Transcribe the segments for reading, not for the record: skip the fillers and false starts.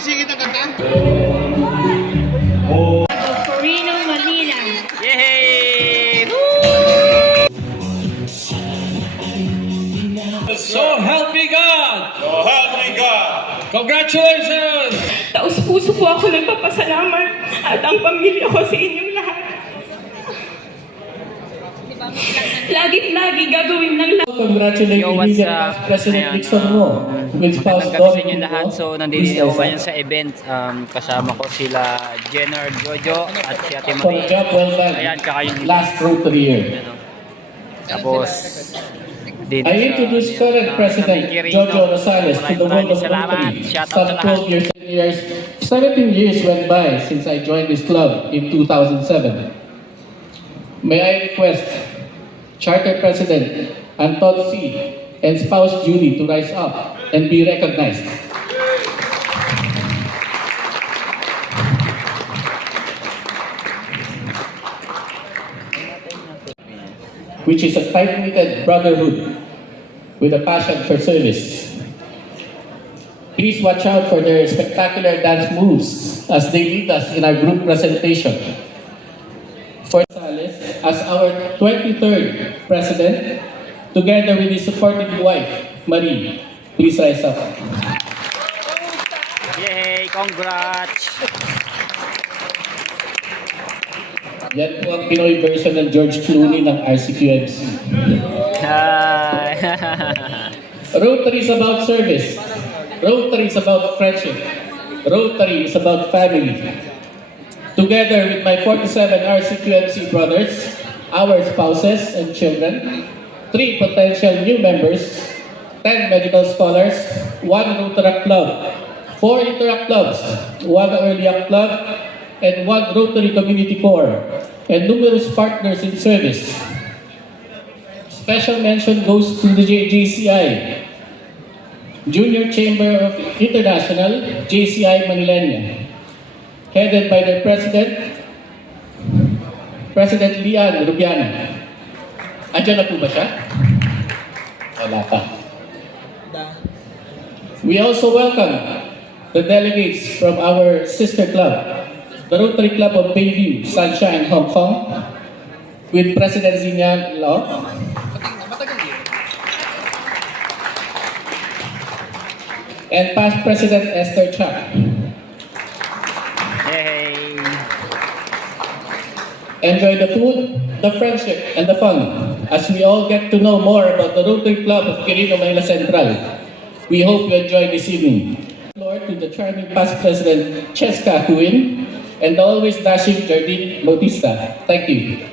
sisingit ang kanta? Corino, Manila. Yay! So help me God! So help me God! Congratulations! Taus-puso po ako nagpapasalamat at ang pamilya ko sa inyong lahat. Lagi gagawin ng lahat. Congratulate Yo, what's immediate up? past President Ayan, Nixon mo with spouse Magandang gabi sa Dorothy inyo lahat. Mo. So, nandito ako ngayon sa event. Kasama ko sila Jenner Jojo at si Ate For Marie. a job well done. Ayan, tsaka yung Last road to the year. ano. Tapos, din I introduce current President Jojo Rosales to the world of salamat. Rotary. Shout out Some sa lahat. 17 years went by since I joined this club in 2007. May I request Charter President Anton C. and spouse Julie to rise up and be recognized. Which is a tight-knitted brotherhood with a passion for service. Please watch out for their spectacular dance moves as they lead us in our group presentation. For Sales as our 23rd President, together with his supportive wife, Marie. Please rise up. Yay! Congrats! Yan po ang Pinoy version ng George Clooney ng RCQMC. Hi! Rotary is about service. Rotary is about friendship. Rotary is about family. Together with my 47 RCQMC brothers, our spouses and children, 3 potential new members, 10 medical scholars, 1 Rotaract Club, 4 Interact Clubs, 1 Early Young Club, and 1 Rotary Community Corps, and numerous partners in service. Special mention goes to the JCI, Junior Chamber of International, JCI Manilena, headed by their President, President Lian Rubiana. Andiyan na po ba siya? Wala pa. We also welcome the delegates from our sister club, the Rotary Club of Bayview, Sunshine, Hong Kong, with President Zinyan Law, and past President Esther Chak. Yay! Enjoy the food, the friendship, and the fun as we all get to know more about the Rotary Club of Quirino, Manila Central. We hope you enjoy this evening. Lord, to the charming past President Cheska Huin and the always dashing Jardine Bautista. Thank you.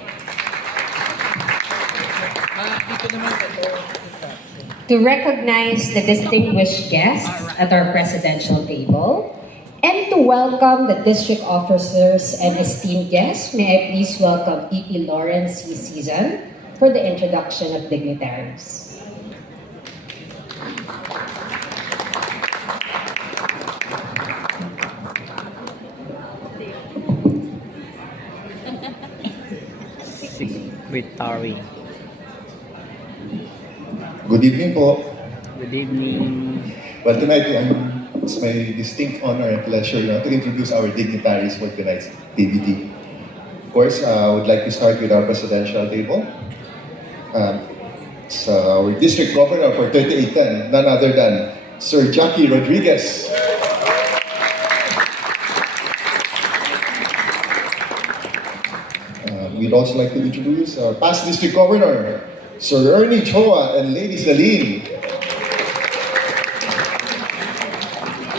To recognize the distinguished guests at our presidential table and to welcome the district officers and esteemed guests, may I please welcome EP Lawrence C. Season for the introduction of dignitaries. Secretary. Good evening po. Good evening. Well, tonight it's my distinct honor and pleasure to introduce our dignitaries for tonight's TBT. Of course, I would like to start with our presidential table. It's our district governor for 3810, none other than Sir Jackie Rodriguez. We'd also like to introduce our past district governor, Sir Ernie Choa and Lady Celine.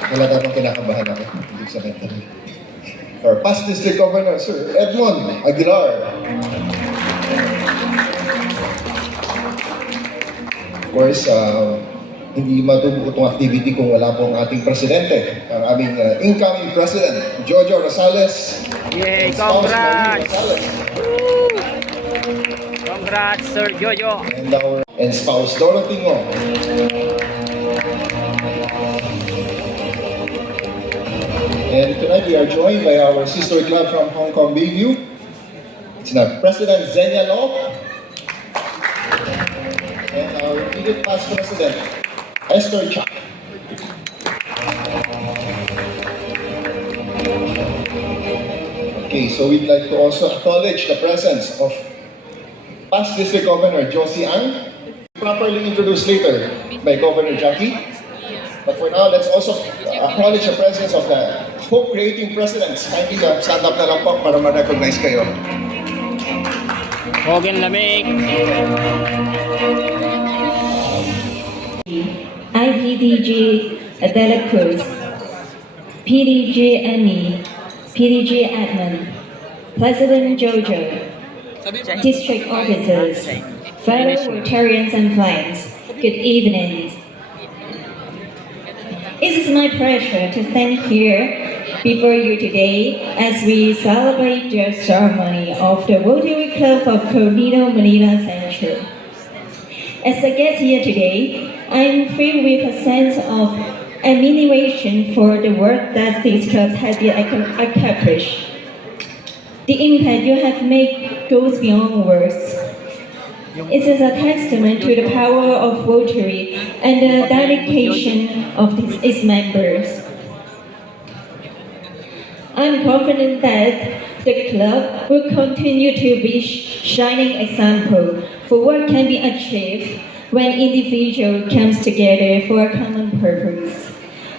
Talaga bang kinakabahan ako? Hindi sa kanta. Our past district governor, Sir Edmond Aguilar. Of course, hindi matubuo itong activity kung wala po ang ating presidente, ang aming incoming president, Jojo Rosales. Yay! and spouse, Marie Congrats! Rosales. Congrats, Sir Jojo! And spouse Dorothy Ngo. And tonight we are joined by our sister club from Hong Kong, Bayview. It's now President Zenia Law. And our immediate past president, Esther Chak. Okay, so we'd like to also acknowledge the presence of past District Governor Josie Ang, properly introduced later by Governor Jackie. But for now, let's also acknowledge the presence of the hope-creating presidents. Kindly stand up na lang po para ma-recognize kayo. Hogan Lamig. IPDG Adela Cruz, PDG Emmy, PDG Edmund, President Jojo, District Officers, fellow Rotarians and friends, good evening. It is my pleasure to stand here before you today as we celebrate the ceremony of the Rotary Club of Carolina Manila Central. As a guest here today, I am filled with a sense of admiration for the work that this club has accomplished. The impact you have made goes beyond words. It is a testament to the power of Rotary and the dedication of its members. I'm confident that the club will continue to be shining example for what can be achieved when individuals comes together for a common purpose.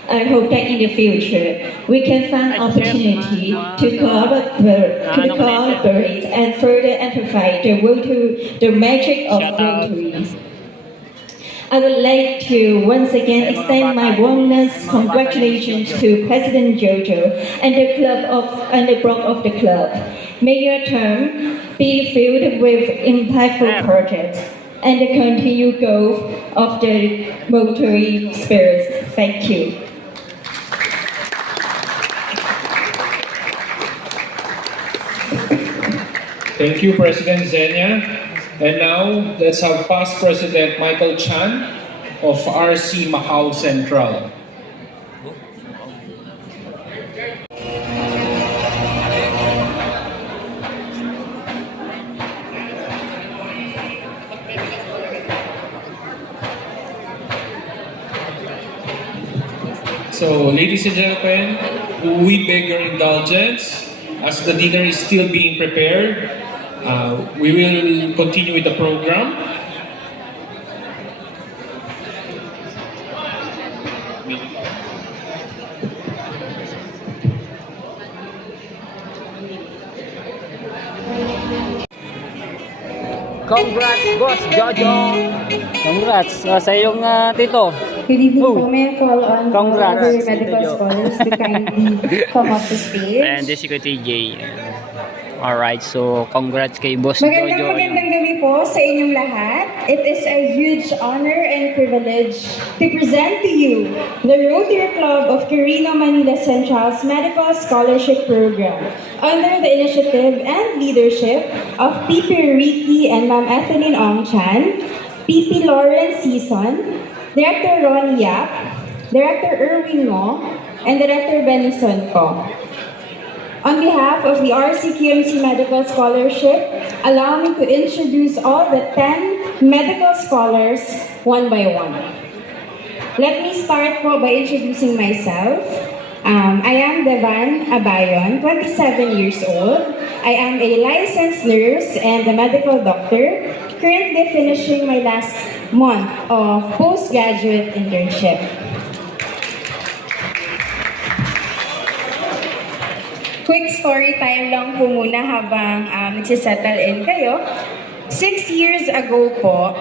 I hope that in the future we can find opportunity to collaborate and further amplify the magic of Rotary. I would like to once again extend my warmest congratulations to President Jojo and the board of the club. May your term be filled with impactful projects and the continued growth of the Rotary spirit. Thank you. Thank you, President Zenia. And now, let's have past President Michael Chan of RC Macau Central. So, ladies and gentlemen, we beg your indulgence as the dinner is still being prepared. We will continue with the program. Congrats, Boss Jojo! Congrats sa iyong tito. Good evening Oh. po. May I call on Congrats, other Tito medical Jo. scholars to kindly come up to stage. And this is TJ. Alright, so congrats kay Boss Jojo. Magandang gabi po sa inyong lahat. It is a huge honor and privilege to present to you the Rotary Club of Carino Manila Central's Medical Scholarship Program under the initiative and leadership of PP Ricky and Ma'am Ethelyn Ong Chan, PP Lawrence Season, Director Ron Yap, Director Erwin Ngo, and Director Benison Ko. On behalf of the RCQMC Medical Scholarship, allow me to introduce all the 10 medical scholars one by one. Let me start po by introducing myself. I am Devan Abayon, 27 years old. I am a licensed nurse and a medical doctor, currently finishing my last month of postgraduate internship. Quick story time lang po muna habang nagsisettle in kayo. 6 years ago po,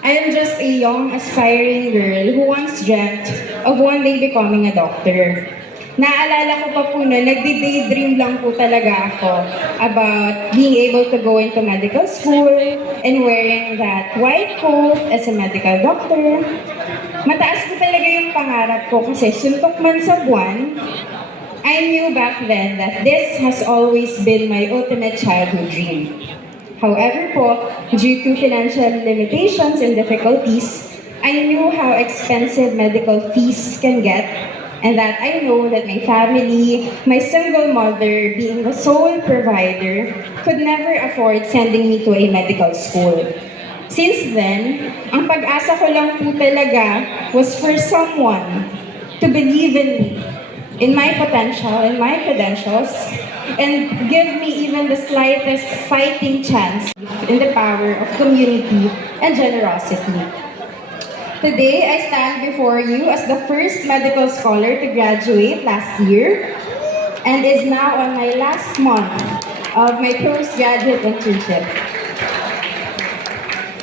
I am just a young aspiring girl who once dreamt of one day becoming a doctor. Naalala ko pa po na nagdi-daydream lang po talaga ako about being able to go into medical school and wearing that white coat as a medical doctor. Mataas po talaga yung pangarap ko kasi suntok man sa buwan, I knew back then that this has always been my ultimate childhood dream. However po, due to financial limitations and difficulties, I knew how expensive medical fees can get, and that I know that my family, my single mother being the sole provider, could never afford sending me to a medical school. Since then, ang pag-asa ko lang po talaga was for someone to believe in me, in my potential, in my credentials, and give me even the slightest fighting chance in the power of community and generosity. Today, I stand before you as the first medical scholar to graduate last year and is now on my last month of my postgraduate internship.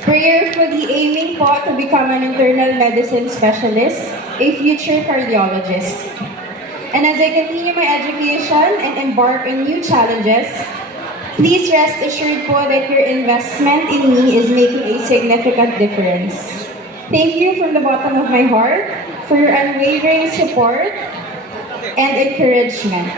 Prayerfully aiming po to become an internal medicine specialist, a future cardiologist. And as I continue my education and embark on new challenges, please rest assured po that your investment in me is making a significant difference. Thank you from the bottom of my heart for your unwavering support and encouragement.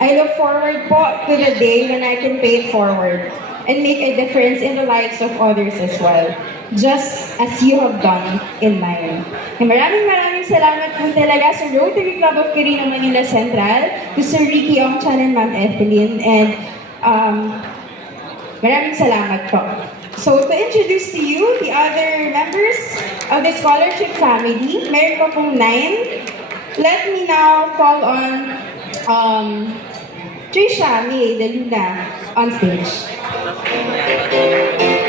I look forward po to the day when I can pay it forward and make a difference in the lives of others as well, just as you have done in mine. And maraming salamat po talaga sa Rotary Club of Quirino, Manila Central, to Sir Ricky Ongchan and Ma'am Evelyn, and maraming salamat po. So to introduce to you the other members of the scholarship family, meron pa pong 9. Let me now call on Trisha May De Luna on stage.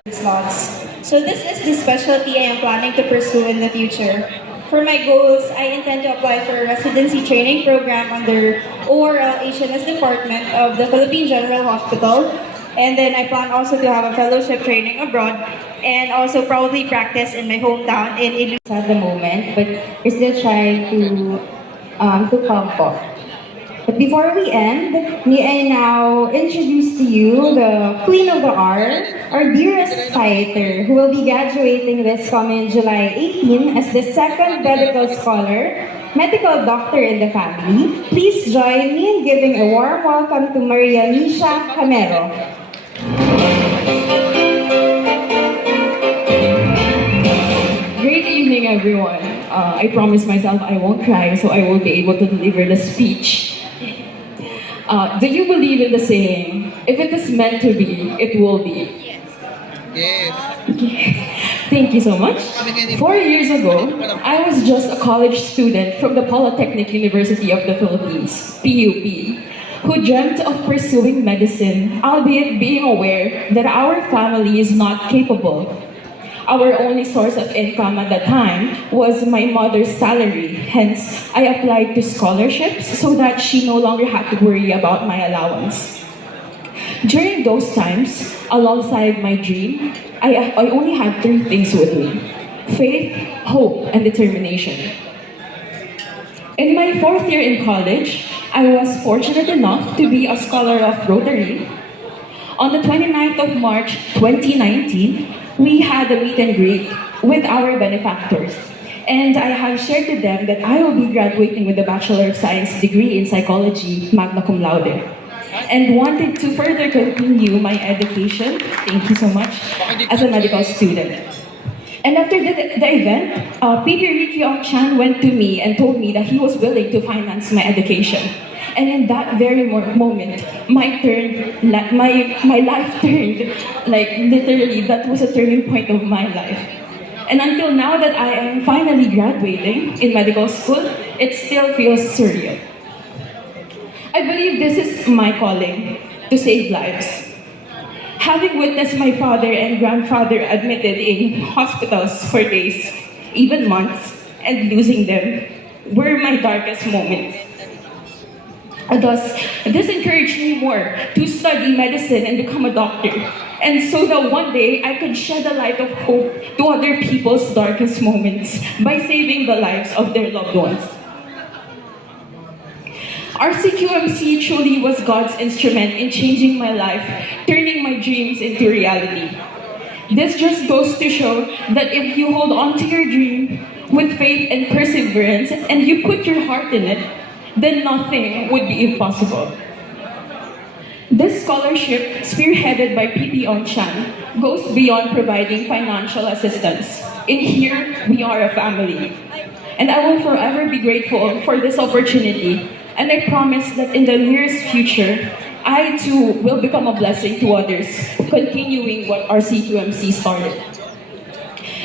Slots. So this is the specialty I am planning to pursue in the future. For my goals, I intend to apply for a residency training program under ORL HNS Department of the Philippine General Hospital. And then I plan also to have a fellowship training abroad and also probably practice in my hometown in Iloilo At the moment, but we're still trying to come po. But before we end, may I now introduce to you the Queen of the Hour, our dearest fighter, who will be graduating this coming July 18 as the second medical scholar, medical doctor in the family. Please join me in giving a warm welcome to Maria Misha Camero. Great evening, everyone. I promised myself I won't cry, so I will be able to deliver the speech. Do you believe in the saying, if it is meant to be, it will be? Yes. Thank you so much. 4 years ago, I was just a college student from the Polytechnic University of the Philippines, PUP, who dreamt of pursuing medicine, albeit being aware that our family is not capable. Our only source of income at that time was my mother's salary. Hence, I applied to scholarships so that she no longer had to worry about my allowance. During those times, alongside my dream, I only had 3 things with me: faith, hope, and determination. In my 4th year in college, I was fortunate enough to be a scholar of Rotary. On the 29th of March 2019, we had a meet and greet with our benefactors. And I have shared to them that I will be graduating with a Bachelor of Science degree in Psychology, magna cum laude. And wanted to further continue my education, thank you so much, as a medical student. And after the event, PP Ricky Ongchan went to me and told me that he was willing to finance my education. And in that very moment, my life turned, like literally, that was a turning point of my life. And until now that I am finally graduating in medical school, it still feels surreal. I believe this is my calling, to save lives. Having witnessed my father and grandfather admitted in hospitals for days, even months, and losing them were my darkest moments. Thus, this encouraged me more to study medicine and become a doctor. And so that one day I could shed a light of hope to other people's darkest moments by saving the lives of their loved ones. RCQMC truly was God's instrument in changing my life, turning my dreams into reality. This just goes to show that if you hold on to your dream with faith and perseverance and you put your heart in it, then nothing would be impossible. This scholarship, spearheaded by PP Ongchan, goes beyond providing financial assistance. In here, we are a family. And I will forever be grateful for this opportunity. And I promise that in the nearest future, I too will become a blessing to others, continuing what our CQMC started.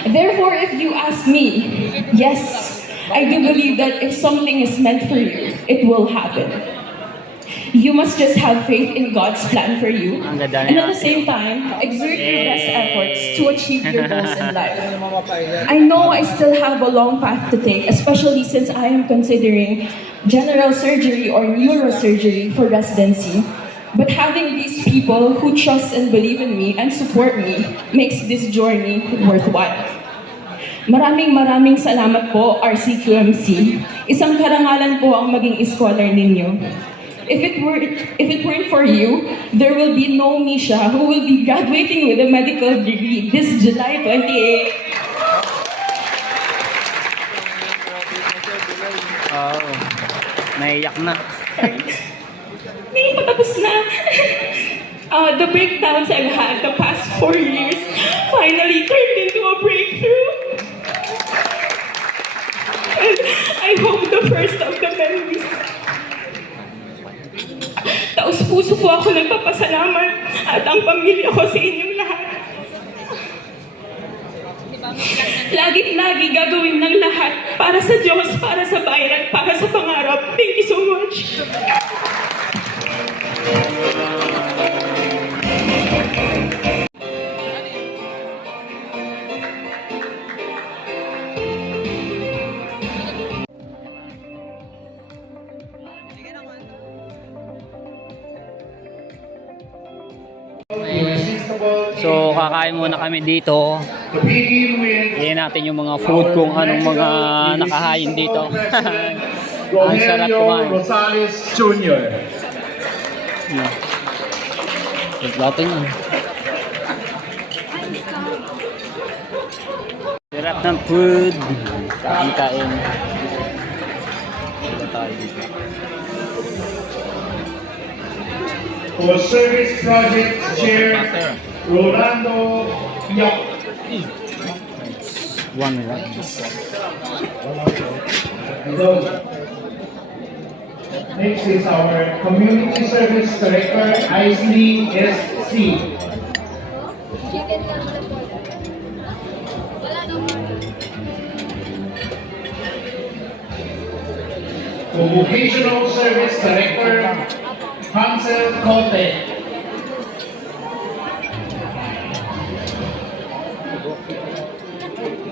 Therefore, if you ask me, yes, I do believe that if something is meant for you, it will happen. You must just have faith in God's plan for you. Ang ganda And niya. at the same time, exert your best efforts to achieve your goals in life. I know I still have a long path to take, especially since I am considering general surgery or neurosurgery for residency. But having these people who trust and believe in me and support me makes this journey worthwhile. Maraming salamat po, RCQMC. Isang karangalan po ang maging scholar ninyo. If it weren't for you, there will be no Misha who will be graduating with a medical degree this July 28. Oh, naiyak na. Hindi pa tapos na. The breakdowns I've had the past 4 years finally turned into a breakthrough. And I hope the first of the memories. Taos puso po ako nagpapasalamat at ang pamilya ko sa inyong lahat. Lagi gagawin ng lahat para sa Diyos, para sa bayan at para sa pangarap. Thank you so much. So, kakain muna kami dito. Tingnan natin yung mga food kung anong mga nakahain dito. Ang sarap kumain. Rosales Jr. Natin yun. Sarap ng food. Kain-kain. Dito tayo dito. For Service Project Chair Rolando Yap. One rice. Next is our Community Service Director, Isley S.C. Vocational Service Director, Hansel Cote.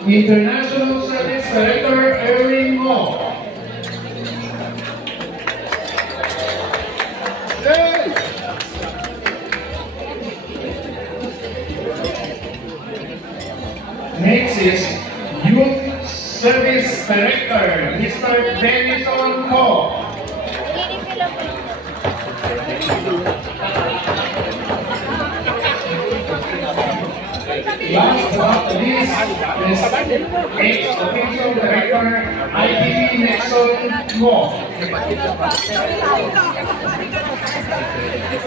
International Service Director, Erwin Mo. Next is Youth Service Director, Mr. Denison Ko. Last but not least is ex-official director, ITV Nexon Mo.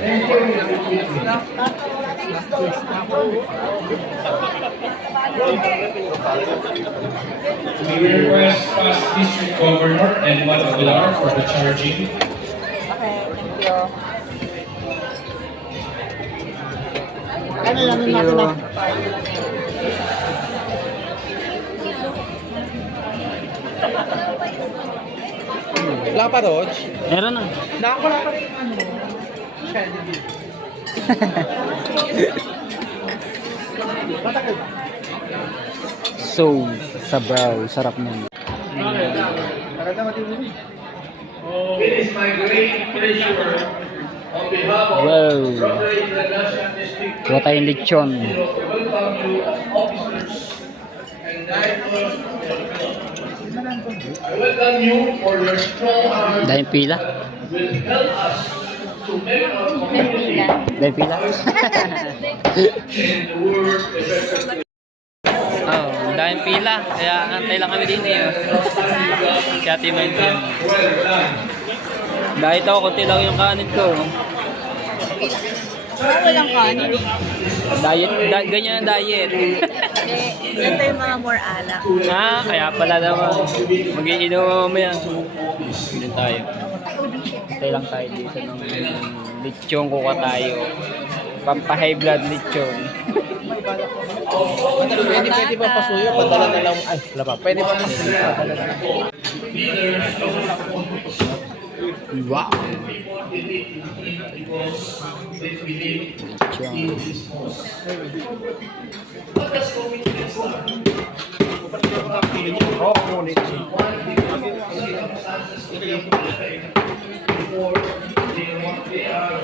Thank you. We request past district governor and Juan Aguilar for the charging. Thank you. Wala pa, Rog? Meron na. Nakakula pa rin ano. So, sabaw. Sarap niyan. It is my great pleasure on behalf of Wow. Rotary International District Kuha tayong lechon. to welcome you as officers and directors of the club. I welcome you for your strong arm Dahil pila. will help us to make our community Dahil pila. and the world a better place. Oh, dahil pila. Kaya antay lang kami din eh. Si Ate Mel din. Well done. Dahil ako, konti lang yung kanin ko. Walang kanin. Diet, ganyan ang diet. Ito yung mga more ala. Kaya pala naman. Mag-iinom yan. Doon tayo. Antay lang tayo dito ng lechon kuha tayo. Pampahigh blood lechon. Pwede pa pasuyo, padala na lang. Ay, wala pa. Pwede pa pasuyo, padala na lang. Wow. People believe in him because they believe in his cause. What does commitment start? One difficult circumstances to be perfect before they are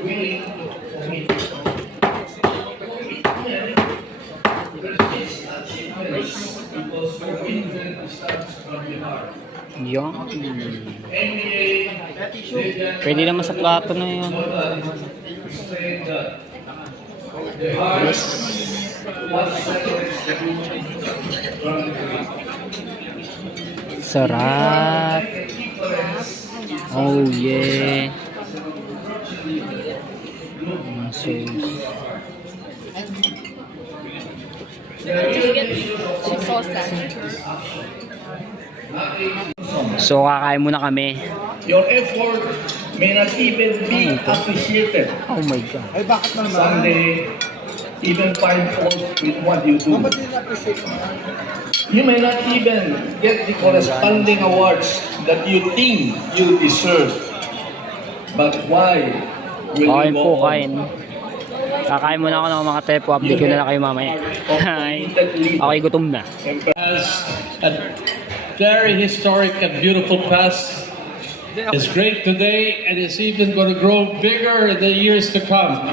willing to commit. Resist achievements because commitment starts from the heart. Yung. NBA, Pwede naman sa plato na yun. Yes. Sarap. Oh yeah. Sauce. So kakain muna kami. Your effort may not even be appreciated. Oh my God. Someday, even find fault with what you do. You may not even get the corresponding awards that you think you deserve. But why will Kain you go po, on? kain. Kakain muna ako ng mga tepo. Update ko na lang kayo mamaya. Hi. Okay, gutom na. Has a very historic and beautiful past. It's great today and it's even going to grow bigger in the years to come.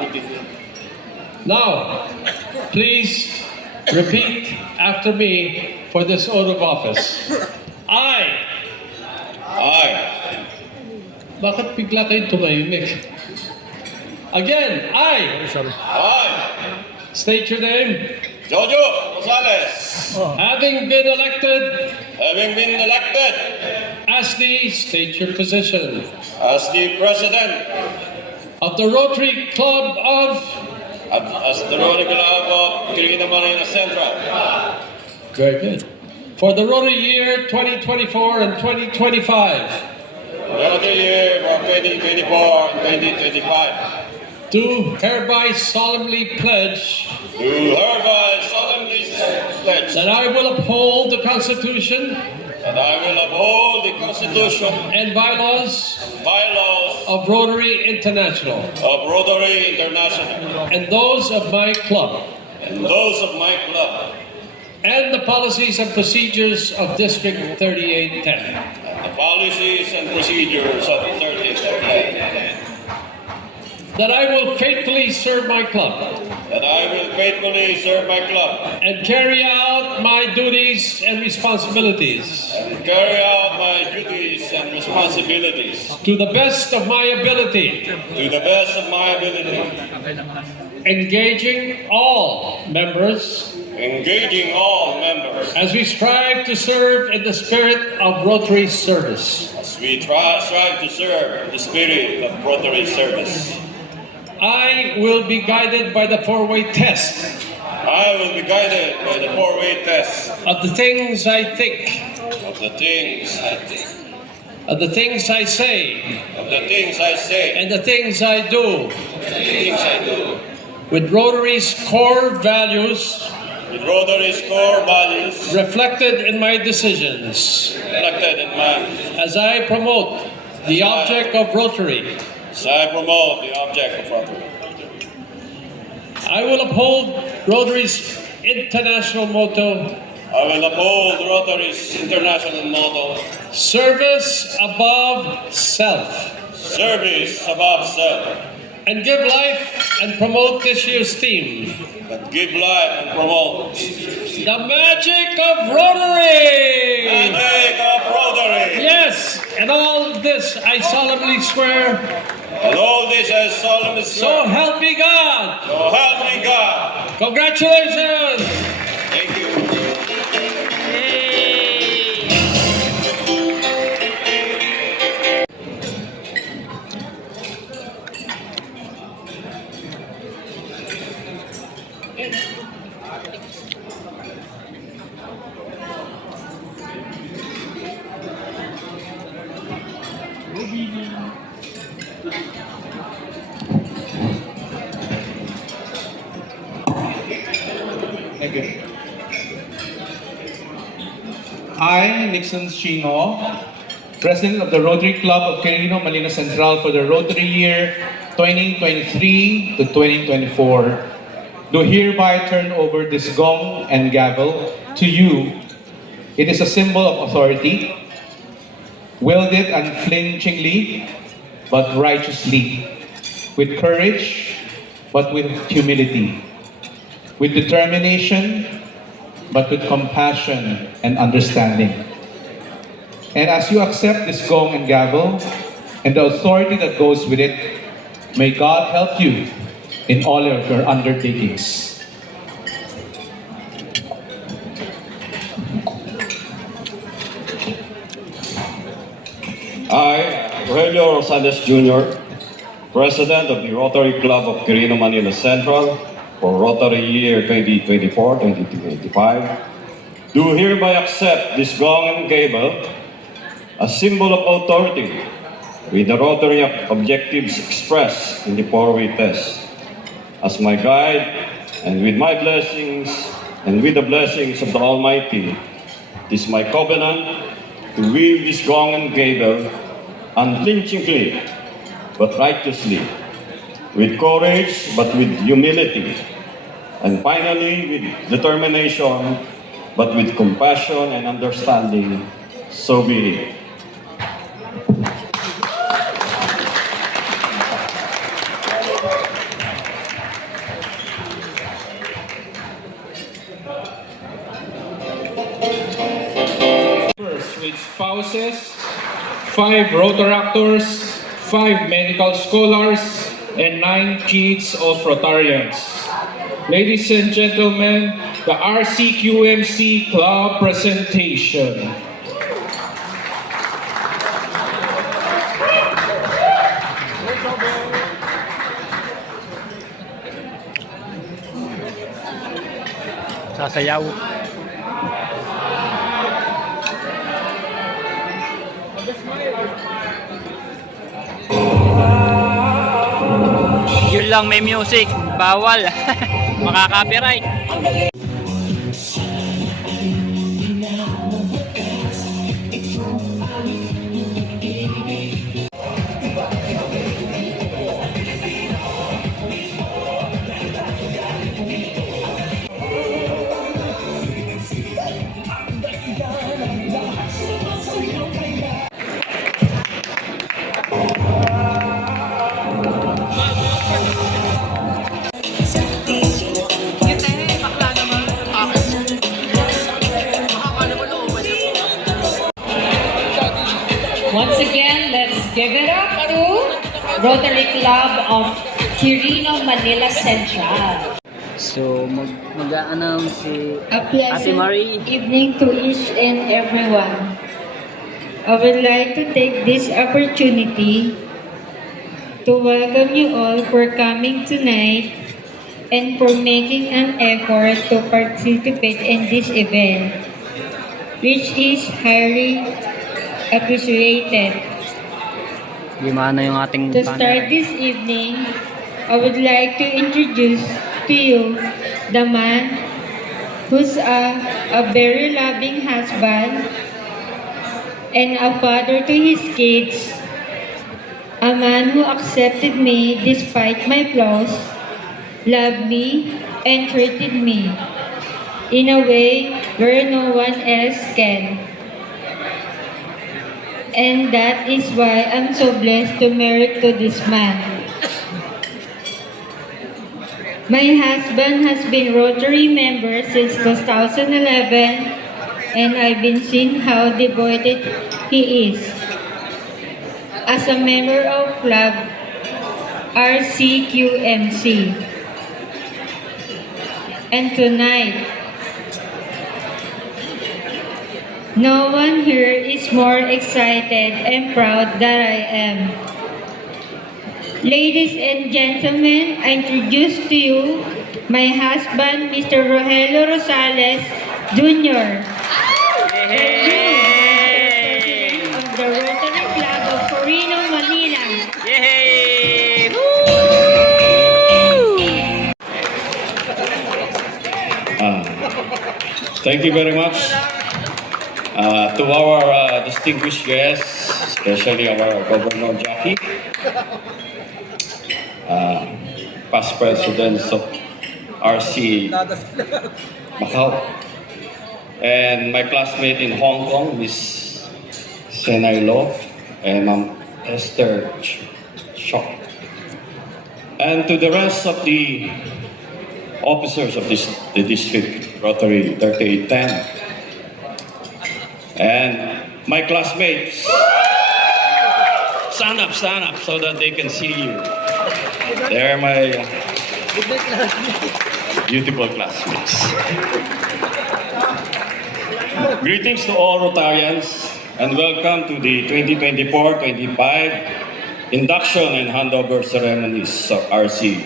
Now, please repeat after me for this oath of office. I. Bakit bigla kayo tumahimik? Again, I. State your name. Jojo Rosales, Having been elected as the state your position as the president of the Rotary Club of Quirino Manila Central, very good for the Rotary year 2024 and 2025 the year of 2024 and 2025, do hereby solemnly pledge that I will uphold the Constitution and bylaws of Rotary International and those of my club and the policies and procedures of District 3810. That I will faithfully serve my club and carry out my duties and responsibilities to the best of my ability, engaging all members as we strive to serve in the spirit of Rotary service. I will be guided by the four-way test of the things I think, of the things I say, and the things I do, with Rotary's core values reflected in my decisions as I promote the object of Rotary. I will uphold Rotary's international motto, service above self, and give life and promote this year's theme, the magic of Rotary! Yes, and all this I solemnly swear. So help me God! Congratulations! Thank you. I, Nixon Chino, President of the Rotary Club of Quirino, Manila Central for the Rotary year 2023 to 2024, do hereby turn over this gong and gavel to you. It is a symbol of authority. Wield it unflinchingly, but righteously, with courage, but with humility, with determination, but with compassion and understanding. And as you accept this gong and gavel, and the authority that goes with it, may God help you in all of your undertakings. I, Rogelio Rosales Jr., President of the Rotary Club of Quirino, Manila Central for Rotary year 2024-2025, do hereby accept this gong and gavel, a symbol of authority, with the Rotary objectives expressed in the four-way test, as my guide, and with my blessings, and with the blessings of the Almighty, it is my covenant to wield this gong and gavel unflinchingly, but righteously, with courage, but with humility, and finally with determination, but with compassion and understanding, so be it. With spouses, 5 Rotaractors, 5 medical scholars, and 9 kids of Rotarians. Ladies and gentlemen, the RCQMC Club presentation. Sasayaw. Yun lang, may music. Bawal. Makaka-copyright. Once again, let's give it up to Rotary Club of Quirino, Manila Central. So, mag-a-announce si A Ate pleasant Marie. evening to each and everyone. I would like to take this opportunity to welcome you all for coming tonight and for making an effort to participate in this event, which is highly appreciated. Lima na yung ating To start this evening, I would like to introduce to you the man who's a very loving husband and a father to his kids, a man who accepted me despite my flaws, loved me, and treated me in a way where no one else can. And that is why I'm so blessed to marry to this man. My husband has been Rotary member since 2011, and I've been seeing how devoted he is. As a member of Club RCQMC. And tonight, no one here is more excited and proud than I am. Ladies and gentlemen, I introduce to you my husband, Mr. Rogelio Rosales Jr. Yay! Of the Rotary Club of Quirino, Manila. Yay! Thank you very much. To our distinguished guests, especially our Governor Jackie, past presidents of RC Macau, and my classmate in Hong Kong, Miss Senai Lo, and Ma'am Esther Chok. And to the rest of the officers of the district, Rotary 3810, and my classmates, stand up so that they can see you. They're my beautiful classmates. Greetings to all Rotarians and welcome to the 2024-25 induction and handover ceremonies of RC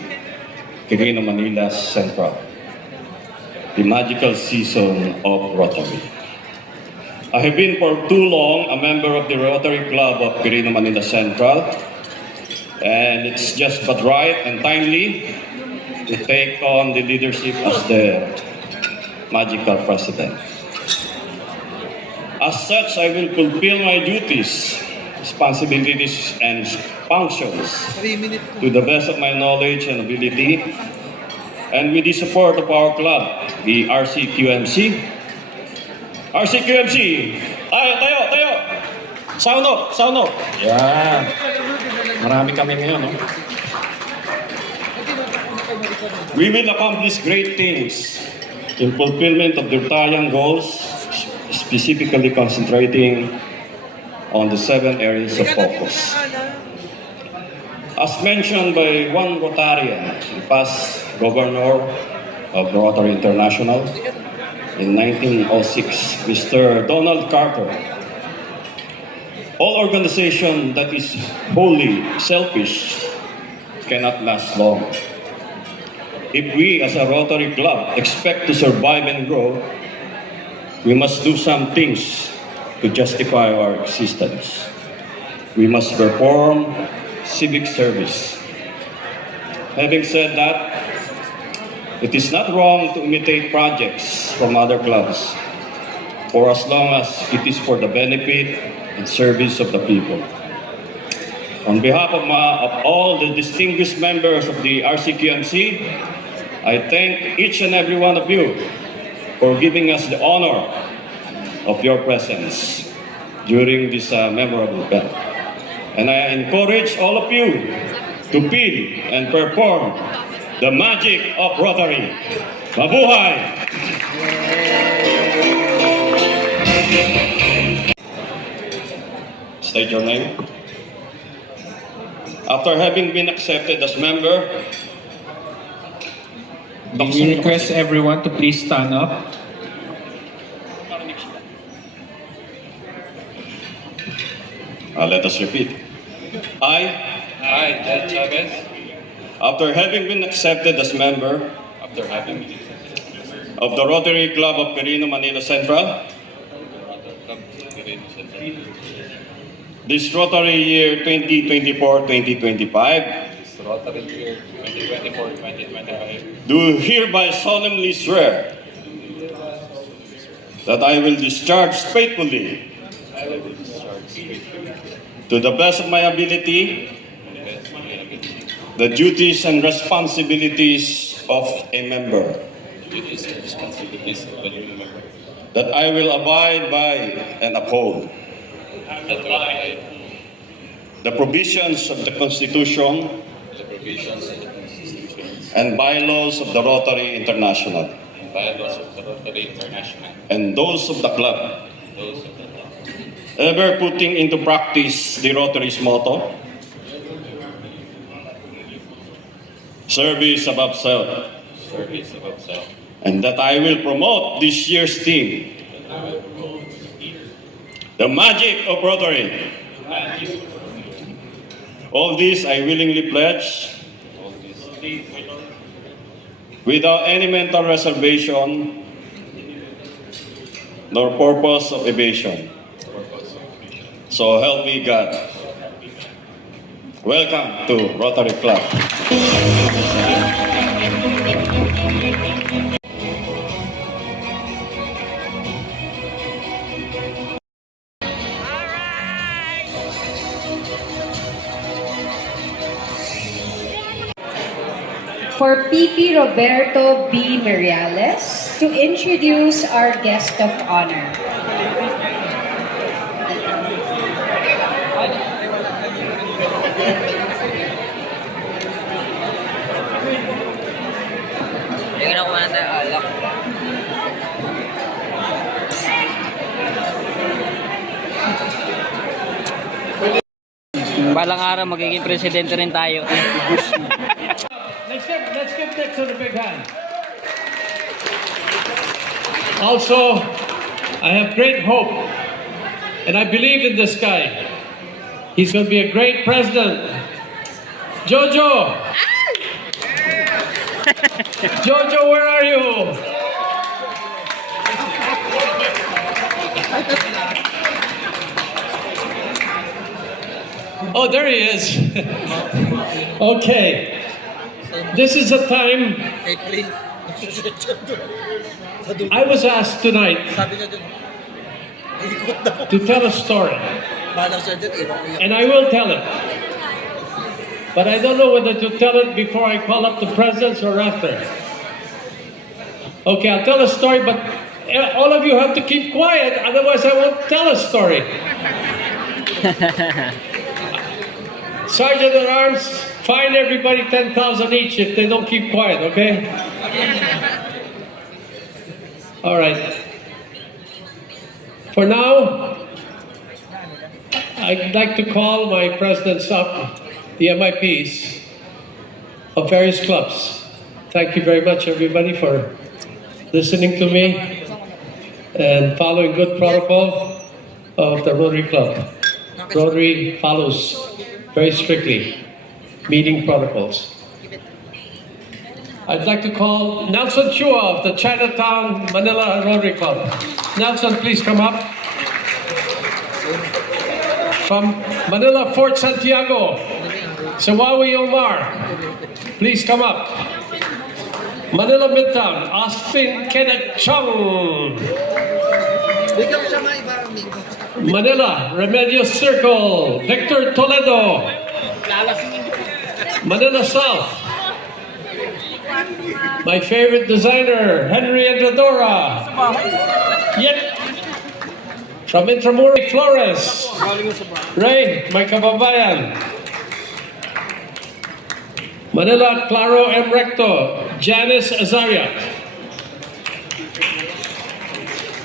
Quirino Manila Central, the magical season of Rotary. I have been for too long a member of the Rotary Club of Quirino Manila Central, and it's just but right and timely to take on the leadership as the magical president. As such, I will fulfill my duties, responsibilities, and functions to the best of my knowledge and ability, and with the support of our club, the RCQMC. RCQMC! Tayo! Sound up! Yan. Marami kami ngayon, no? We will accomplish great things in fulfillment of the Rotarian goals, specifically concentrating on the 7 areas of focus. As mentioned by one Rotarian, the past governor of Rotary International in 1906, Mr. Donald Carter, all organization that is wholly selfish cannot last long. If we as a Rotary Club expect to survive and grow, we must do some things to justify our existence. We must perform civic service. Having said that, it is not wrong to imitate projects from other clubs, for as long as it is for the benefit and service of the people. On behalf of all the distinguished members of the RCQMC, I thank each and every one of you for giving us the honor of your presence during this memorable event. And I encourage all of you to feel and perform the magic of Rotary. Mabuhay! State your name. After having been accepted as member, we request everyone to please stand up. Let us repeat. I, Ted Chavez, after having been accepted as member of the Rotary Club of Quirino Manila Central, this Rotary year 2024-2025, do hereby solemnly swear that I will discharge faithfully, to the best of my ability, the duties and responsibilities of a member, that I will abide by and uphold the provisions of the Constitution and bylaws of the Rotary International and those of the club, ever putting into practice the Rotary's motto, service above self, and that I will promote this year's theme, the magic of Rotary. All this I willingly pledge without any mental reservation nor purpose of evasion. So help me God. Welcome to Rotary Club. for PP Roberto B. Mariales to introduce our guest of honor. Balang araw magiging presidente rin tayo. Let's give Nixon a big hand. Also, I have great hope, and I believe in this guy. He's going to be a great president. Jojo! Jojo, where are you? Oh, there he is. Okay. This is a time I was asked tonight to tell a story. And I will tell it. But I don't know whether to tell it before I call up the presidents or after. Okay, I'll tell a story, but all of you have to keep quiet, otherwise I won't tell a story. Sergeant at Arms, fine everybody 10,000 each if they don't keep quiet, okay? All right. For now, I'd like to call my presidents up, the MIPs of various clubs. Thank you very much, everybody, for listening to me and following good protocol of the Rotary Club. Rotary follows very strictly meeting protocols. I'd like to call Nelson Chua of the Chinatown Manila Rotary Club. Nelson, please come up. From Manila Fort Santiago, Sawawi Omar, please come up. Manila Midtown, Austin Kenneth Chung. Manila, Remedios Circle, Victor Toledo. Manila South, my favorite designer, Henry Andradora. Yep. From Intramuros, Flores, Ray, my kababayan. Manila, Claro M. Recto, Janice Azariat.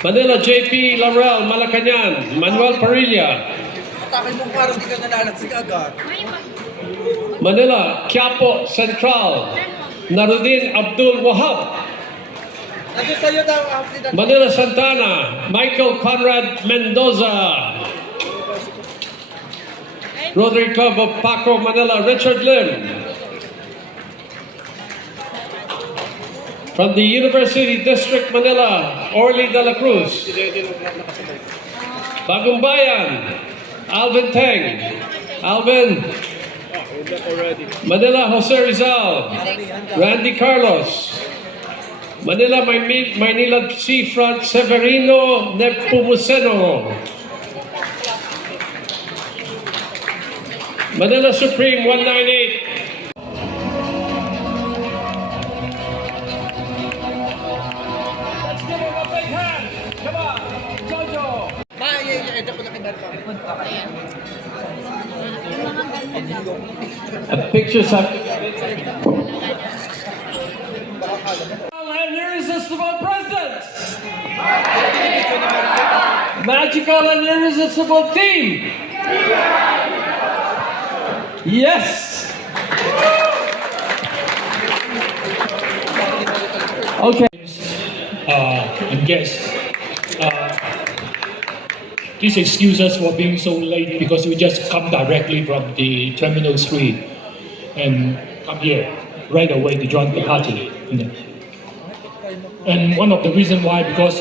Manila, JP Laurel, Malacañan, Manuel Parilla. Manila, Quiapo Central, Narudin Abdul Wahab. Manila, Santana, Michael Conrad Mendoza. Rotary Club of Paco, Manila, Richard Lim. From the University District, Manila, Orly de la Cruz. Bagumbayan, Alvin Teng. Alvin. Manila, Jose Rizal. Randy Carlos. Manila, Maynila Seafront, Severino Nepomuceno. Manila Supreme 198. Let's give him a big hand. Come on, Jojo. A picture and irresistible president. Magical and irresistible team. Yes. Okay. And guests, please excuse us for being so late because we just come directly from the Terminal 3 and come here right away to join the party. And one of the reasons why, because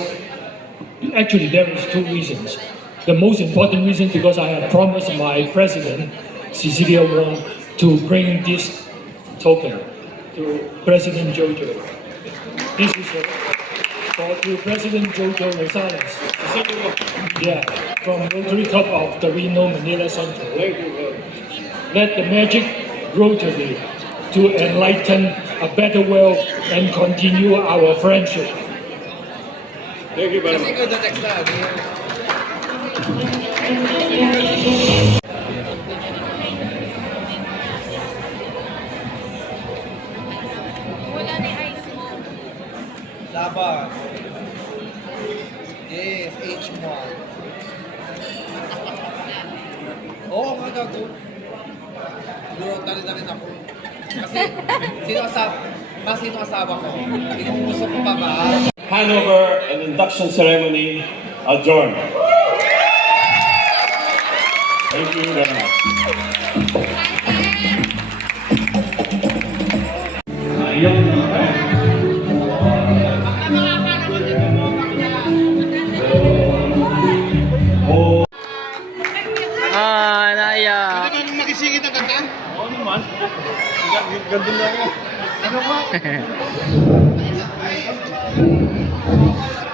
actually there is two reasons. The most important reason because I have promised my president, Cecilia Wong, to bring this token to President Jojo. This is to President Jojo Rosales. Yeah, from Rotary Club of the Reno Manila Central. Let the magic Rotary to enlighten a better world and continue our friendship. Thank you very much. Laban. Yes, H mo. Oo, magago. Dali-dali ako. Kasi, sino asawa ko? Hindi ko gusto ko pa ba? Handover and induction ceremony adjourned. Thank you very much. Naiyak. Makisingit ang kanta? Oo naman. Ganda lang yan.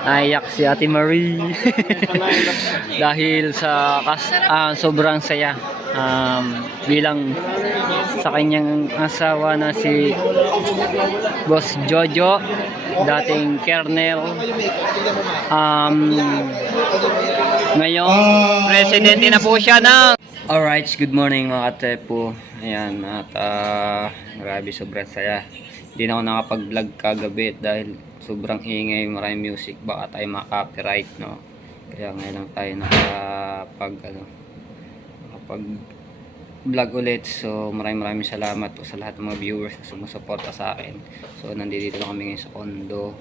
Naiyak si Ate Marie. Dahil sa sobrang saya bilang sa kanyang asawa na si Boss Jojo, dating Colonel, ngayon presidente na po siya ng... Alright, good morning mga katepo. Ayan, at grabe, sobrang saya. Hindi na ako nakapag-vlog kagabi dahil sobrang ingay, maraming music, baka tayo maka-copyright, no? Kaya ngayon lang tayo nakapag-vlog ulit. So maraming salamat po sa lahat ng mga viewers na sumusuporta sa akin. So nandito lang kami ngayon sa condo,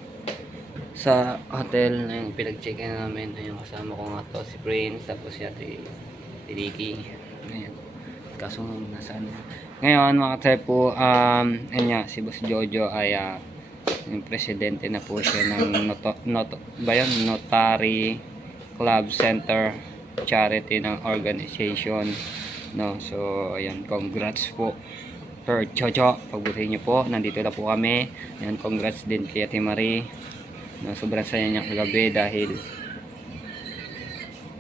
sa hotel na yung pinag-check-in namin. Ayun, kasama ko nga to, si Prince, tapos si Ate Ricky. Ayan. Kaso nasaan ngayon mga katepo, ayun nga, si Boss Jojo ay yung presidente na po siya ng Notary Club Center charity ng organization, no? So ayan, congrats po per Jojo, pagbutihin niyo po, nandito na po kami. Ayan, congrats din kay Ate Marie, no? Sobrang saya niya kagabi dahil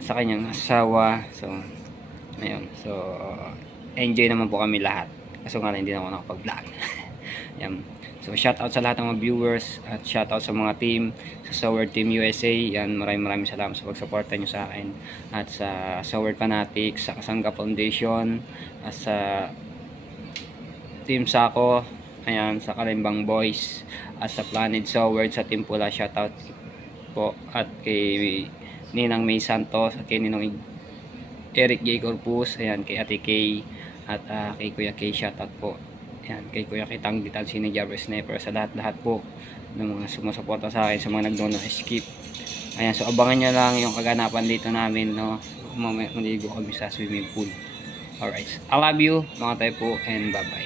sa kanyang asawa. So ayun, so enjoy naman po kami lahat, kaso nga hindi na ako nakapag-vlog. Yan. So shout out sa lahat ng mga viewers at shout out sa mga team sa Soward Team USA. Yan, maraming salamat sa pagsuporta nyo sa akin at sa Soward Fanatics, sa Kasangga Foundation, at sa Team Sako, ayan, sa Kalimbang Boys, at sa Planet Soward, sa Team Pula, shout out po, at kay Ninang May Santos, at kay Ninong Eric J. Corpus, ayan, kay Ate Kay, at kay Kuya Kay, shoutout po. Ayan, kay Kuya Kitang Ditan, Sini Jabber Sniper, sa lahat po ng mga sumusuporta sa akin, sa mga nagno-skip. Ayan, so abangan nyo lang yung kaganapan dito namin, no? Mamaya maligo kami sa swimming pool. Alright, I love you mga tayo po, and bye bye.